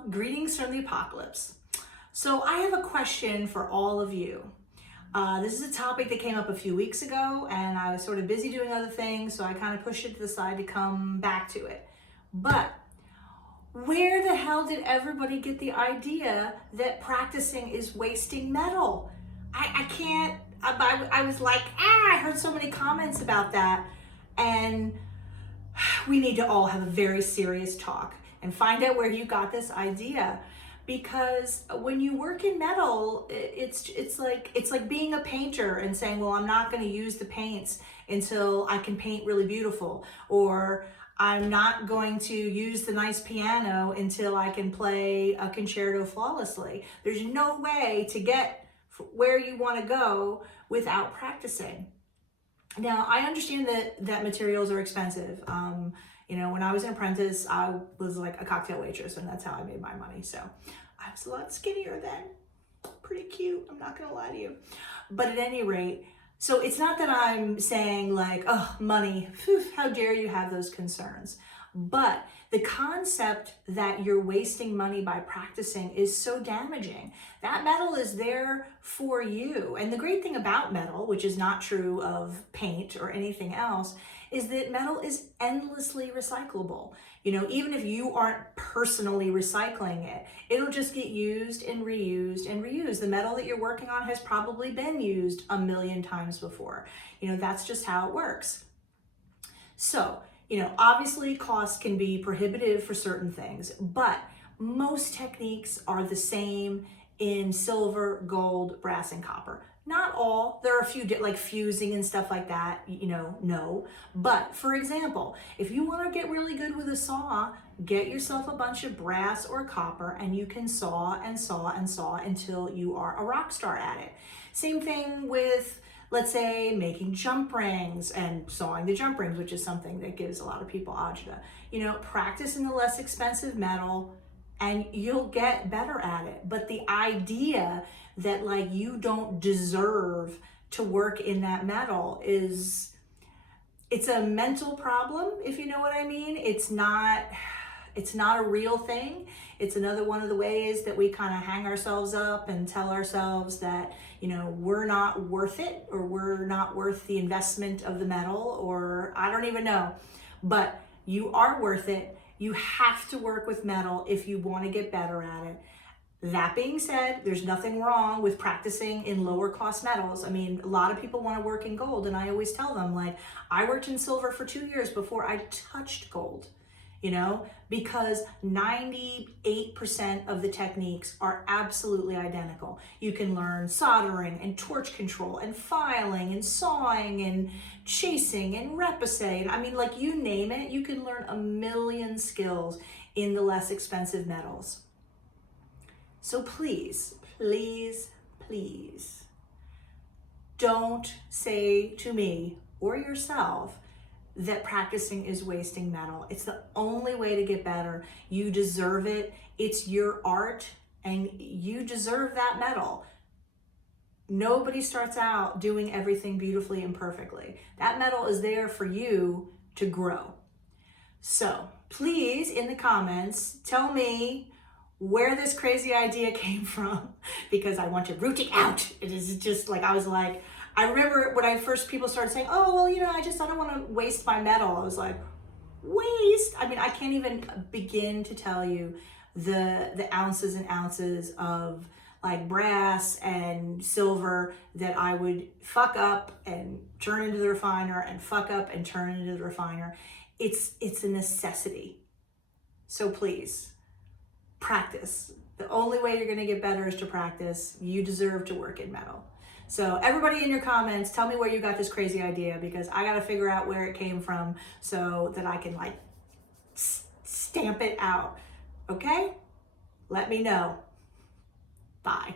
Well, greetings from the apocalypse. So I have a question for all of you. This is a topic that came up a few weeks ago and I was sort of busy doing other things, so I kind of pushed it to the side to come back to it. But where the hell did everybody get the idea that practicing is wasting metal? I can't, I was like, I heard so many comments about that, and we need to all have a very serious talk and find out where you got this idea. Because when you work in metal, it's like being a painter and saying, well, I'm not going to use the paints until I can paint really beautiful, or I'm not going to use the nice piano until I can play a concerto flawlessly. There's no way to get where you want to go without practicing. Now, I understand that materials are expensive. When I was an apprentice, I was like a cocktail waitress, and that's how I made my money. So I was a lot skinnier then. Pretty cute, I'm not gonna lie to you. But at any rate, so it's not that I'm saying like, oh, money, phew, how dare you have those concerns. But the concept that you're wasting money by practicing is so damaging. That metal is there for you. And the great thing about metal, which is not true of paint or anything else, is that metal is endlessly recyclable. Even if you aren't personally recycling it, it'll just get used and reused and reused. The metal that you're working on has probably been used a million times before. That's just how it works. So, obviously costs can be prohibitive for certain things, but most techniques are the same in silver, gold, brass, and copper. Not all. There are a few, like fusing and stuff like that, no. But for example, if you want to get really good with a saw, get yourself a bunch of brass or copper and you can saw and saw and saw until you are a rock star at it. Same thing with, let's say, making jump rings and sawing the jump rings, which is something that gives a lot of people agita. Practice in the less expensive metal and you'll get better at it. But the idea that like you don't deserve to work in that metal it's a mental problem, if you know what I mean. It's not a real thing. It's another one of the ways that we kind of hang ourselves up and tell ourselves that, we're not worth it, or we're not worth the investment of the metal, or I don't even know. But you are worth it. You have to work with metal if you want to get better at it. That being said, there's nothing wrong with practicing in lower cost metals. I mean, a lot of people want to work in gold, and I always tell them, like, I worked in silver for 2 years before I touched gold, because 98% of the techniques are absolutely identical. You can learn soldering and torch control and filing and sawing and chasing and repoussé. I mean, like, you name it, you can learn a million skills in the less expensive metals. So please, please, please, don't say to me or yourself that practicing is wasting metal. It's the only way to get better. You deserve it. It's your art and you deserve that metal. Nobody starts out doing everything beautifully and perfectly. That metal is there for you to grow. So please, in the comments, tell me where this crazy idea came from, because I want to root it out. It is just like, I remember when people started saying, oh, well, I don't want to waste my metal. I was like, waste? I mean, I can't even begin to tell you the ounces and ounces of like brass and silver that I would fuck up and turn into the refiner and fuck up and turn into the refiner. It's a necessity. So please, practice. The only way you're going to get better is to practice. You deserve to work in metal. So everybody in your comments, tell me where you got this crazy idea, because I got to figure out where it came from so that I can like stamp it out. Okay? Let me know. Bye.